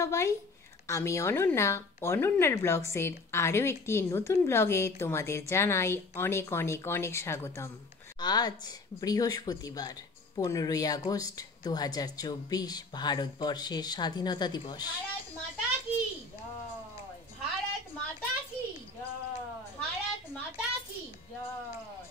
সবাই, আমি অনন্যা। অনন্যার ব্লগসের আরও একটি নতুন ব্লগে তোমাদের জানাই অনেক অনেক অনেক স্বাগতম। আজ বৃহস্পতিবার 15ই আগস্ট 2024, ভারতবর্ষের স্বাধীনতা দিবস। भारत माता की जय। भारत माता की जय। भारत माता की जय।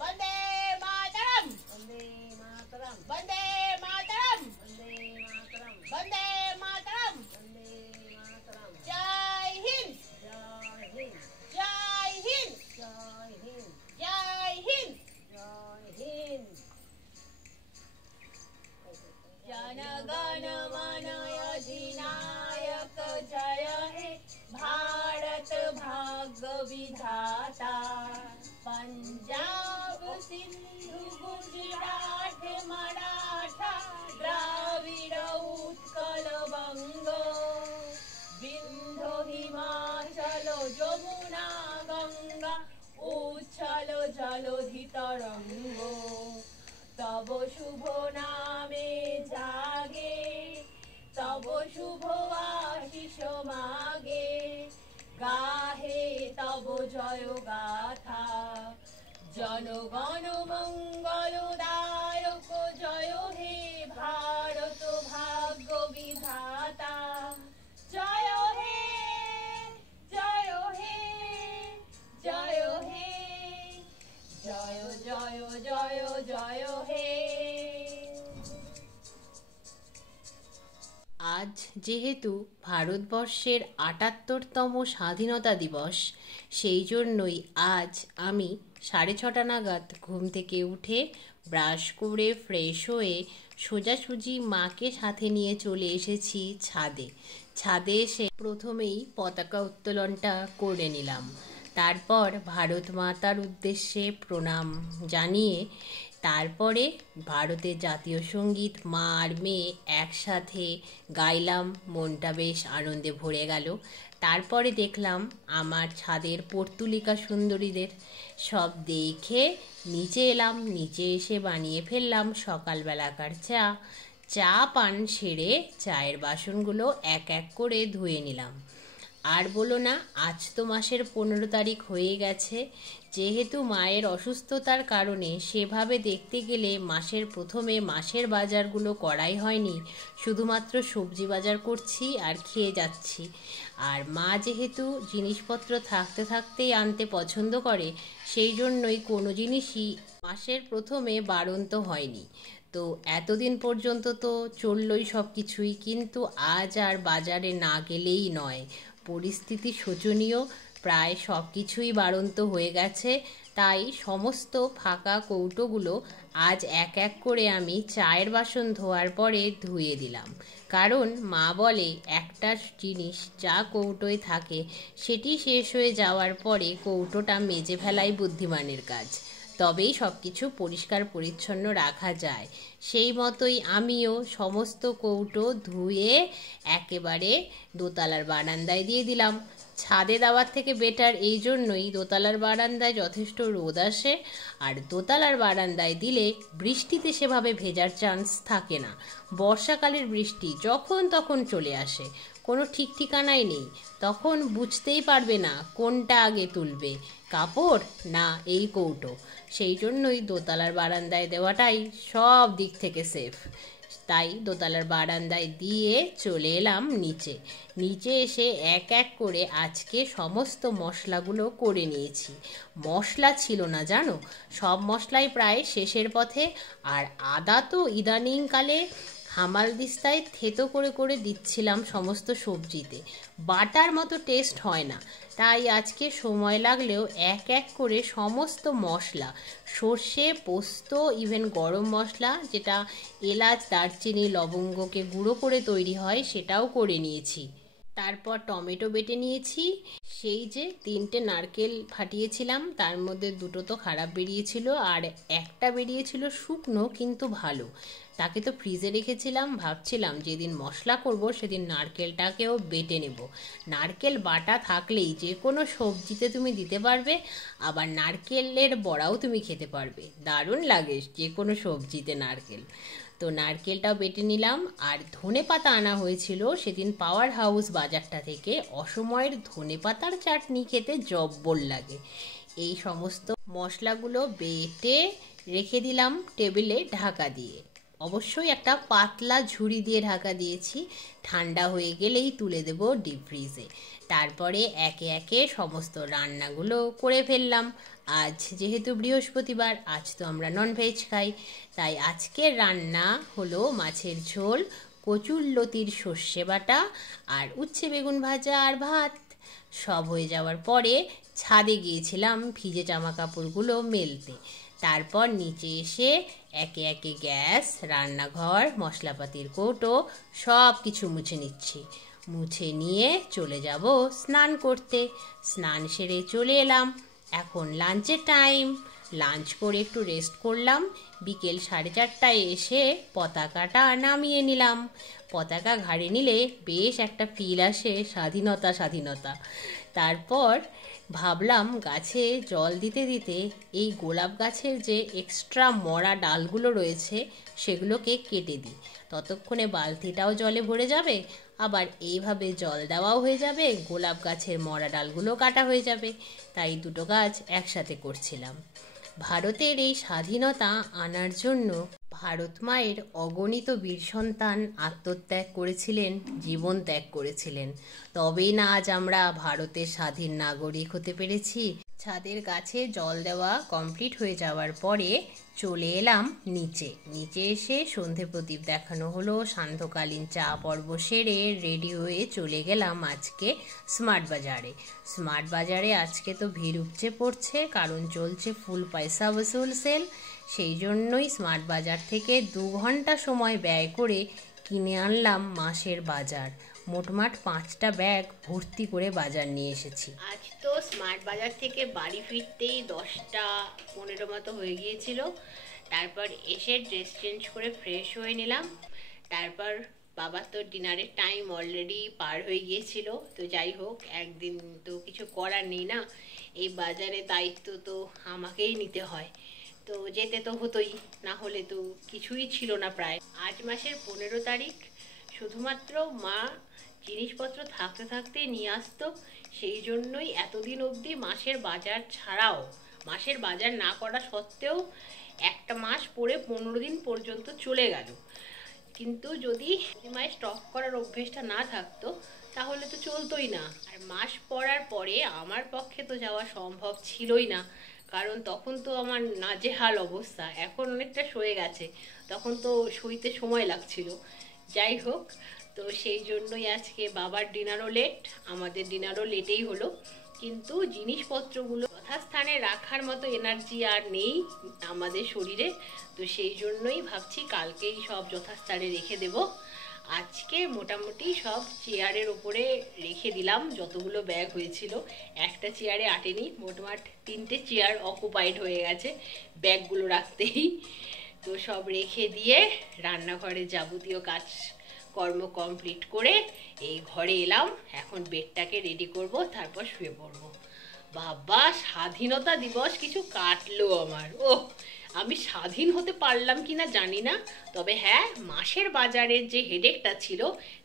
वंदे मातरम। वंदे मातरम। वंदे मातरम। वंदे मातरम। वंदे मातरम। वंदे मातरम। जय हिंद। जय हिंद। जय हिंद। जय हिंद। जय हिंद। जय हिंद। जन गण मन अधिनायक जय हे भारत भाग्य विधाता। पंजाब सिंधु गुजरात मराठा द्राविड़ उत्कल बंग विंध्य हिमाचल यमुना गंगा उच्छल जलधि तरंग। तब शुभ नामे जागे तब शुभ आशीष मागे गाहे तब जय गाथा। जनगण मंगलदायक जय हे भारत भाग्य विधाता। जय हे जय हे जय हे जय जय जय जय हे। আজ যেহেতু ভারতবর্ষের ৭৮তম স্বাধীনতা দিবস, সেই জন্যই আজ আমি 6:30 নাগাদ ঘুম থেকে উঠে ব্রাশ করে ফ্রেশ হয়ে সোজাসুজি মাকে সাথে নিয়ে চলে এসেছি ছাদে এসে প্রথমেই পতাকা উত্তোলনটা করে নিলাম। তারপর ভারত মাতার উদ্দেশ্যে প্রণাম জানিয়ে তারপরে ভারতের জাতীয় সঙ্গীত মা আর মেয়ে একসাথে গাইলাম। মনটা বেশ আনন্দে ভরে গেল। তারপরে দেখলাম আমার ছাদের পর্তুলিকা সুন্দরীদের, সব দেখে নিচে এলাম। নিচে এসে বানিয়ে ফেললাম সকালবেলাকার চা পান সেরে চায়ের বাসনগুলো এক এক করে ধুয়ে নিলাম। আর বলো না, আজ তো মাসের 15 তারিখ হয়ে গেছে। যেহেতু মায়ের অসুস্থতার কারণে সেভাবে দেখতে গেলে মাসের প্রথমে মাসের বাজারগুলো করাই হয়নি, শুধুমাত্র সবজি বাজার করছি আর খেয়ে যাচ্ছি। আর মা যেহেতু জিনিসপত্র থাকতে থাকতেই আনতে পছন্দ করে, সেই জন্যই কোনো জিনিসই মাসের প্রথমে বাড়ন্ত হয়নি। তো এতদিন পর্যন্ত তো চললই সব কিছুই, কিন্তু আজ আর বাজারে না গেলেই নয়। পরিস্থিতি শোচনীয়, প্রায় সব কিছুই বাড়ন্ত হয়ে গেছে। তাই সমস্ত ফাঁকা কৌটোগুলো আজ এক এক করে আমি চায়ের বাসন ধোয়ার পরে ধুয়ে দিলাম। কারণ মা বলে একটা জিনিস যা কৌটোয় থাকে সেটি শেষ হয়ে যাওয়ার পরে কৌটোটা মেজে ফেলাই বুদ্ধিমানের কাজ, তবেই সব কিছু পরিষ্কার পরিচ্ছন্ন রাখা যায়। সেই মতোই আমিও সমস্ত কৌটো ধুয়ে একেবারে দোতলার বারান্দায় দিয়ে দিলাম। ছাদে দেওয়ার থেকে বেটার এই জন্যই, দোতলার বারান্দায় যথেষ্ট রোদ আসে, আর দোতলার বারান্দায় দিলে বৃষ্টিতে সেভাবে ভেজার চান্স থাকে না। বর্ষাকালের বৃষ্টি যখন তখন চলে আসে, কোনো ঠিক ঠিকানাই নেই। তখন বুঝতেই পারবে না কোনটা আগে তুলবে, কাপড় না এই কৌটো। সেই জন্যই দোতলার বারান্দায় দেওয়াটাই সব দিক থেকে সেফ। তাই দোতলার বারান্দায় দিয়ে চলে এলাম নিচে এসে এক এক করে আজকে সমস্ত মশলাগুলো করে নিয়েছি। মশলা ছিল না জানো, সব মশলাই প্রায় শেষের পথে। আর আদা তো ইদানিংকালে হামালদিস্তায় থেতো করে করে দিচ্ছিলাম সমস্ত সবজিতে, বাটার মতো টেস্ট হয় না। তাই আজকে সময় লাগলেও এক এক করে সমস্ত মশলা, সর্ষে, পোস্ত, ইভেন গরম মশলা যেটা এলাচ, দারচিনি, লবঙ্গকে গুঁড়ো করে তৈরি হয়, সেটাও করে নিয়েছি। তারপর টমেটো বেটে নিয়েছি। সেই যে 3টে নারকেল ফাটিয়েছিলাম, তার মধ্যে 2টো তো খারাপ বেরিয়েছিল আর একটা বেরিয়েছিল শুকনো কিন্তু ভালো। তাকে তো ফ্রিজে রেখেছিলাম, ভাবছিলাম যেদিন মশলা করব সেদিন নারকেলটাকেও বেটে নেব। নারকেল বাটা থাকলেই যে কোনো সবজিতে তুমি দিতে পারবে, আবার নারকেলের বড়াও তুমি খেতে পারবে, দারুণ লাগে যে কোনো সবজিতে নারকেল। তো নারকেলটাও বেটে নিলাম। আর ধনেপাতা আনা হয়েছিল সেদিন পাওয়ার হাউস বাজারটা থেকে। অসময়ের ধনেপাতার চাটনি খেতে জব্বর লাগে। এই সমস্ত মশলাগুলো বেটে রেখে দিলাম টেবিলে ঢাকা দিয়ে। অবশ্যই একটা পাতলা ঝুড়ি দিয়ে ঢাকা দিয়েছি। ঠান্ডা হয়ে গেলেই তুলে দেব ডিপ ফ্রিজে। তারপরে একে একে সমস্ত রান্নাগুলো করে ফেললাম। আজ যেহেতু বৃহস্পতিবার, আজ তো আমরা ননভেজ খাই, তাই আজকের রান্না হলো মাছের ঝোল, কচুরলতির সর্ষে বাটা আর উচ্ছে বেগুন ভাজা আর ভাত। সব হয়ে যাওয়ার পরে ছাদে গিয়েছিলাম ভিজে জামা কাপড়গুলো মেলতে। তারপর নিচে এসে একে একে গ্যাস, রান্নাঘর, মশলাপাতির কৌটো সব কিছু মুছে নিচ্ছি। মুছে নিয়ে চলে যাব স্নান করতে। স্নান সেরে চলে এলাম। এখন লাঞ্চের টাইম। লাঞ্চ করে একটু রেস্ট করলাম। বিকেল 4:30টায় এসে পতাকাটা নামিয়ে নিলাম। পতাকা ঘাড়ে নিলে বেশ একটা ফিল আসে, স্বাধীনতা স্বাধীনতা। তারপর ভাবলাম গাছে জল দিতে দিতে এই গোলাপ গাছের যে এক্সট্রা মরা ডালগুলো রয়েছে সেগুলোকে কেটে দিই। ততক্ষণে বালতিটাও জলে ভরে যাবে, আবার এইভাবে জল দেওয়াও হয়ে যাবে, গোলাপ গাছের মরা ডালগুলো কাটা হয়ে যাবে। তাই দুটো কাজ একসাথে করছিলাম। ভারতের এই স্বাধীনতা আনার জন্য ভারত মায়ের অগণিত বীর সন্তান আত্মত্যাগ করেছিলেন, জীবন ত্যাগ করেছিলেন। তবেই না আজ আমরা ভারতের স্বাধীন নাগরিক হতে পেরেছি। ছাদের গাছে জল দেওয়া কমপ্লিট হয়ে যাওয়ার পরে চলে এলাম নিচে। নিচে এসে সন্ধে প্রদীপ দেখানো হলো, সান্ধ্যকালীন চা পর্ব সেরে রেডি হয়ে চলে গেলাম আজকে স্মার্ট বাজারে। স্মার্ট বাজারে আজকে তো ভিড় উপচে পড়ছে, কারণ চলছে ফুল পয়সা বসুল সেল। সেই জন্যই স্মার্ট বাজার থেকে 2 ঘন্টা সময় ব্যয় করে কিনে আনলাম মাসের বাজার। মোটমাট 5টা ব্যাগ ভর্তি করে বাজার নিয়ে এসেছি। আজ তো স্মার্ট বাজার থেকে বাড়ি ফিরতেই 10টা 15 মতো হয়ে গিয়েছিল। তারপর এসে ড্রেস চেঞ্জ করে ফ্রেশ হয়ে নিলাম। তারপর বাবার তো ডিনারের টাইম অলরেডি পার হয়ে গিয়েছিল। তো যাই হোক, একদিন তো কিছু করার নেই না, এই বাজারে দায়িত্ব তো আমাকেই নিতে হয়। তো যেতে তো হতোই, না হলে তো কিছুই ছিল না প্রায়। আজ মাসের 15 তারিখ। শুধুমাত্র মা জিনিসপত্র থাকতে থাকতেই নিয়ে আসতো। সেই জন্যই এতদিন অবধি মাসের বাজার ছাড়াও, মাসের বাজার না করা সত্ত্বেও একটা মাস পরে 15 দিন পর্যন্ত চলে গেল। কিন্তু যদি মায়ের স্টক করার অভ্যেসটা না থাকতো তাহলে তো চলতোই না। আর মাস পড়ার পরে আমার পক্ষে তো যাওয়া সম্ভব ছিলই না, কারণ তখন তো আমার নাজেহাল অবস্থা। এখন অনেকটা সয়ে গেছে, তখন তো সইতে সময় লাগছিল। যাই হোক, তো সেই জন্যই আজকে বাবার ডিনারও লেট, আমাদের ডিনারও লেটেই হলো। কিন্তু জিনিসপত্রগুলো যথাস্থানে রাখার মতো এনার্জি আর নেই আমাদের শরীরে। তো সেই জন্যই ভাবছি কালকেই সব যথাস্থানে রেখে দেব। আজকে মোটামুটি সব চেয়ারের ওপরে রেখে দিলাম। যতগুলো ব্যাগ হয়েছিল একটা চেয়ারে আটেনি, মোটমাট 3টে চেয়ার অকুপাইড হয়ে গেছে ব্যাগগুলো রাখতেই। তো সব রেখে দিয়ে রান্নাঘরে যাবতীয় কাজ কর্ম কমপ্লিট করে এই ঘরে এলাম। এখন বেডটাকে রেডি করব, তারপর শুয়ে পড়ব। বাবা, স্বাধীনতা দিবস কিছু কাটলো আমার। আমি স্বাধীন হতে পারলাম কিনা জানি না, তবে হ্যাঁ, মাসের বাজারের যে হেডেকটা ছিল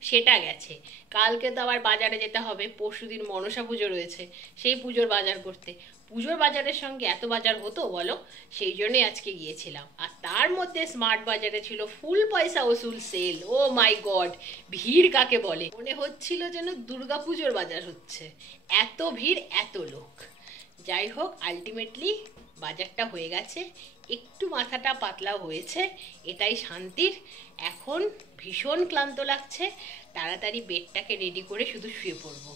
সেটা গেছে। কালকে তো আবার বাজারে যেতে হবে, পরশুদিন মনসা পুজো রয়েছে, সেই পুজোর বাজার করতে। পুজোর বাজারের সঙ্গে এত বাজার হতো বলো? সেই জন্যই আজকে গিয়েছিলাম। আর তার মধ্যে স্মার্ট বাজারে ছিল ফুল পয়সা ওসুল সেল। ও মাই গড, ভিড় কাকে বলে! মনে হচ্ছিল যেন দুর্গা পুজোর বাজার হচ্ছে, এত ভিড়, এত লোক। যাই হোক, আলটিমেটলি বাজারটা হয়ে গেছে, একটু মাথাটা পাতলা হয়েছে, এটাই শান্তির। এখন ভীষণ ক্লান্ত লাগছে, তাড়াতাড়ি বেডটাকে রেডি করে শুধু শুয়ে পড়বো।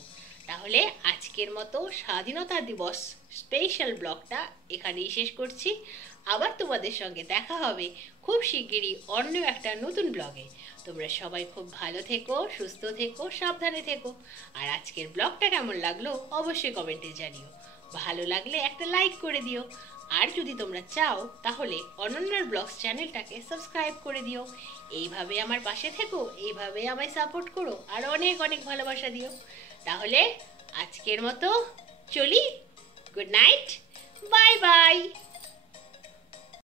তাহলে আজকের মতো স্বাধীনতা দিবস স্পেশাল ব্লগটা এখানেই শেষ করছি। আবার তোমাদের সঙ্গে দেখা হবে খুব শিগগিরই অন্য একটা নতুন ব্লগে। তোমরা সবাই খুব ভালো থেকো, সুস্থ থেকো, সাবধানে থেকো। আর আজকের ব্লগটা কেমন লাগলো অবশ্যই কমেন্টে জানিও। ভালো লাগলে একটা লাইক করে দিও। আর যদি তোমরা চাও তাহলে অনন্যার ব্লগস চ্যানেলটাকে সাবস্ক্রাইব করে দিও। এইভাবে আমার পাশে থেকো, এইভাবে আমায় সাপোর্ট করো, আর অনেক অনেক ভালোবাসা দিও। তাহলে আজকের মতো চলি, গুড নাইট, বাই বাই।